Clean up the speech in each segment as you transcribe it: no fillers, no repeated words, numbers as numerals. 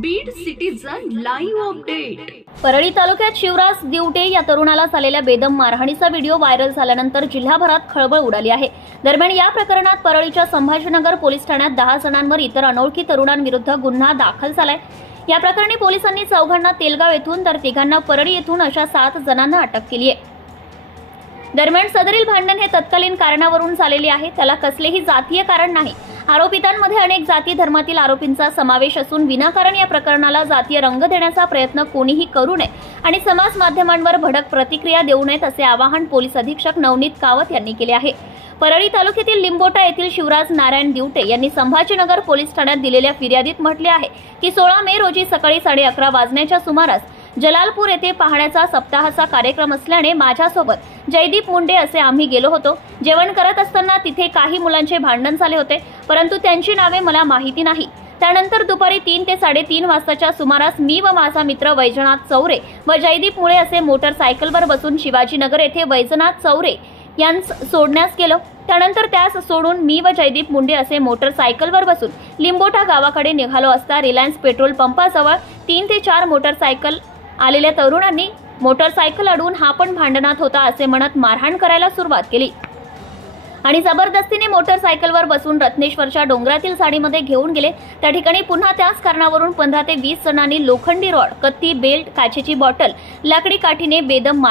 Beed citizen live update. Parli तालुक्यात शिवराज दिवटे या तरुणाला झालेल्या बेदम मारहाणीचा व्हिडिओ व्हायरल झाल्यानंतर जिल्हाभरात खळबळ उडाली आहे। दरम्यान या प्रकरणात परळीच्या संभाजीनगर पोलीस ठाण्यात 10 जणांवर इतर अनोळखी तरुणांविरुद्ध गुन्हा दाखल झालाय। या प्रकरणी पोलिसांनी 4 जणांना तेलगाव येथून तर 3 जणांना परळी येथून अशा 7 जणांना अटक केली आहे। दरम्यान सदरील भांडण हे तत्कालीन कारणावरून झालेले आहे, त्याला कसलेही जातीय कारण नाही। आरोपितांमध्ये अनेक जाती धर्मातील आरोपींचा समावेश असून विनाकारण या प्रकरणाला जातीय रंग देण्याचा प्रयत्न कोणीही करू नये आणि समाज माध्यमांवर भडक प्रतिक्रिया देऊ नयेत असे आवाहन पोलीस अधीक्षक नवनीत कावत यांनी केले आहे। परळी तालुक्यातील लिंबोटा येथील शिवराज नारायण दिवटे यांनी संभाजीनगर पोलीस ठाण्यात दिलेल्या फिर्यादीत म्हटले आहे की 16 मे रोजी सकाळी 11:30 वाजण्याच्या सुमारास जलालपूर येथे पाहण्याचा सप्ताहाचा कार्यक्रम असल्याने माझ्यासोबत जयदीप मुंडे असे आम्ही गेलो होतो। जेवण करत असताना तिथे काही मुलांचे भांडण झाले होते, परंतु त्यांची नावे मला माहिती नाही। त्यानंतर दुपारी 3 ते 3:30 वाजताच्या सुमारास मी व माझा मित्र वैजनाथ चौरे व जयदीप मुळे असे मोटरसायकलवर बसून शिवाजीनगर येथे वैजनाथ चौरे यांस सोडण्यास गेलो। त्यानंतर त्यास सोडून मी व जयदीप मुंडे असे मोटरसायकलवर बसून लिंबोटा गावाकडे निघालो असता रिलायन्स पेट्रोल पंपाजवळ 3 ते 4 मोटरसायकल आलेल्या तरुणांनी मोटरसायकल अडवून हा पण भांडणात होता असे म्हणत मारहाण करायला सुरुवात केली आणि जबरदस्तीने मोटरसायकलवर बसून रत्नेश्वरच्या डोंगरातील साडीमध्ये घेऊन गेले। त्या ठिकाणी पुन्हा त्याच कारणावरून 15 ते 20 जणांनी लोखंडी रॉड, कत्ती, बेल्ट, काचेची बॉटल, लाकडी काठीने बेदम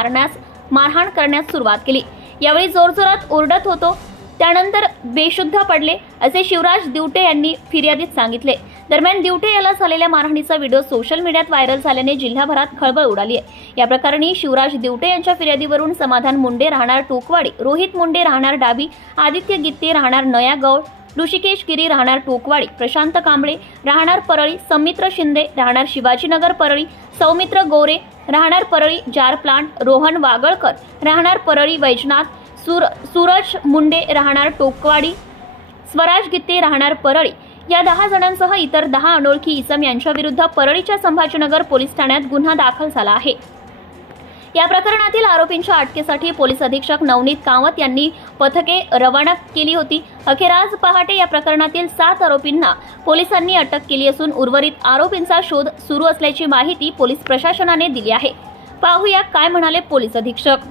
मारहाण करण्यास सुरुवात केली। यावेळी जोरजोरात ओरडत होतो, त्यानंतर बेशुद्ध पडले असे शिवराज दिवटे यांनी फिर्यादीत सांगितले। दरम्यान दिवटे याला झालेल्या मारहाणीचा व्हिडिओ सोशल मीडियात व्हायरल झाल्याने जिल्हाभरात खळबळ उडाली आहे। या प्रकरणी शिवराज दिवटे यांच्या फिर्यादीवरून समाधान मुंडे राहणार टोकवाडी, रोहित मुंडे राहणार डाबी, आदित्य गित्ते राहणार नयागौड, ऋषिकेश गिरी राहणार टोकवाडी, प्रशांत कांबळे राहणार परळी, समित्र शिंदे राहणार शिवाजीनगर परळी, सौमित्र गोरे राहणार परळी जार प्लांट, रोहन वागळकर राहणार परळी वैजनाथ, सूरज मुंडे राहणार टोकवाडी, स्वराज गित्ते राहणार परळी या 10 जणांसह इतर 10 अनोळखी इसम यांच्या विरुद्ध परळीच्या संभाजीनगर पोलीस ठाण्यात गुन्हा दाखल झाला आहे। या प्रकरणातील आरोपींच्या अटकेसाठी पोलीस अधीक्षक नवनीत कावत यांनी पथके रवाना केली होती। अखेर आज पहाटे या प्रकरणातील 7 आरोपींना पोलिसांनी अटक केली असून उर्वरित आरोपींचा शोध सुरू असल्याची माहिती पोलीस प्रशासनाने दिली आहे। पाहूया काय म्हणाले पोलीस अधीक्षक।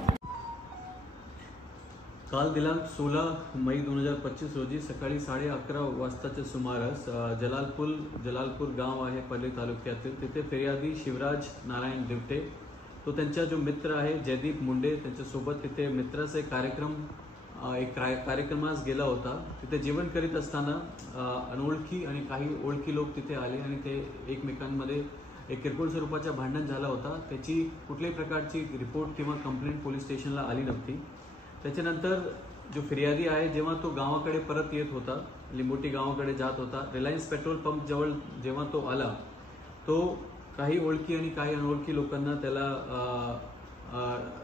काल दिनांक 16 मई 2025 रोजी सकाळी 11:30 वाजताच्या सुमारास जलालपूर गाव आहे परळी तालुक्यातील, तिथे फिर्यादी शिवराज नारायण दिवटे तो त्यांचा जो मित्र आहे जयदीप मुंडे त्यांच्यासोबत तिथे मित्राचा एक कार्यक्रमास गेला होता। तिथे जेवण करीत असताना अनोळखी आणि काही ओळखी लोक तिथे आले आणि ते एकमेकांमध्ये एक किरकोळ स्वरूपाचा भांडण झाला होता। त्याची कुठल्याही प्रकारची रिपोर्ट किंवा कंप्लेंट पोलीस स्टेशनला आली नव्हती। त्याच्यानंतर जो फिर्यादी आहे जेव्हा तो गावाकडे परत येत होता, लिंबोटी गावाकडे जात होता, रिलायन्स पेट्रोल पंप जवळ जेव्हा तो आला, तो काही ओळखी आणि काही अनोळखी लोकांना त्याला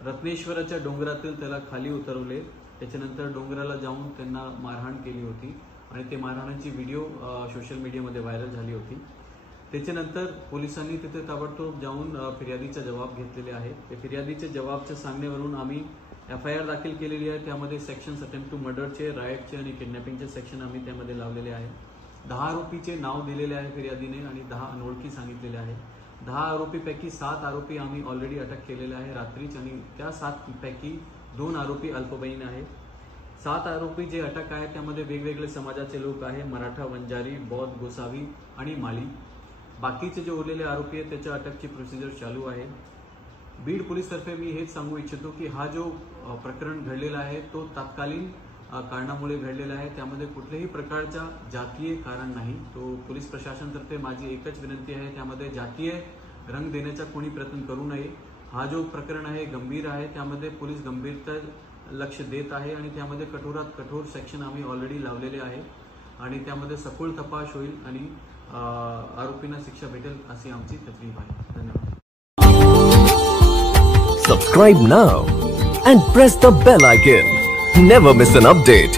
रत्नेश्वराच्या डोंगरातील त्याला खाली उतरवले। त्याच्यानंतर डोंगराला जाऊन त्यांना मारहाण केली होती आणि ते मारहाणाची व्हिडिओ सोशल मीडियामध्ये व्हायरल झाली होती। त्याच्यानंतर पोलिसांनी तिथे ताबडतोब जाऊन फिर्यादीचा जबाब घेतलेले आहे। त्या फिर्यादीच्या जबाबच्या सांगण्यावरून आम्ही FIR दाखल केलेली आहे। त्यामध्ये सेक्शन्स अटेम्प्ट टू मर्डरचे, रायटचे आणि किडनॅपिंगचे सेक्शन आम्ही त्यामध्ये लावलेले आहे। 10 आरोपीचे नाव दिलेले आहे फिर्यादीने आणि 10 अनोळखी सांगितलेले आहे। 10 आरोपीपैकी 7 आरोपी आम्ही ऑलरेडी अटक केलेले आहे रात्रीच आणि त्या 7 पैकी 2 आरोपी अल्पवयीन आहे। 7 आरोपी जे अटक आहे त्यामध्ये वेगवेगळे समाजाचे लोक आहे, मराठा, वंजारी, बौद्ध, गोसावी आणि माळी। बाकीचे जे उरलेले आरोपी आहेत त्याच्या अटकची प्रोसिजर चालू आहे। बीड पोलीसतर्फे मी हेच सांगू इच्छितो की हा जो प्रकरण घडलेला आहे तो तात्कालीन कारणामुळे घडलेला आहे, त्यामध्ये कुठल्याही प्रकारचा जातीय कारण नाही। तो पोलीस प्रशासनातर्फे माझी एकच विनंती आहे, त्यामध्ये जातीय रंग देण्याचा कोणी प्रयत्न करू नये। हा जो प्रकरण आहे गंभीर आहे, त्यामध्ये पोलीस गंभीरता लक्ष देत आहे आणि त्यामध्ये कठोरात कठोर सेक्शन आम्ही ऑलरेडी लावलेले आहे आणि त्यामध्ये सखोल तपास होईल आणि आरोपींना शिक्षा भेटेल अशी आमची तजवीज आहे। धन्यवाद। Subscribe now and press the bell icon. Never miss an update.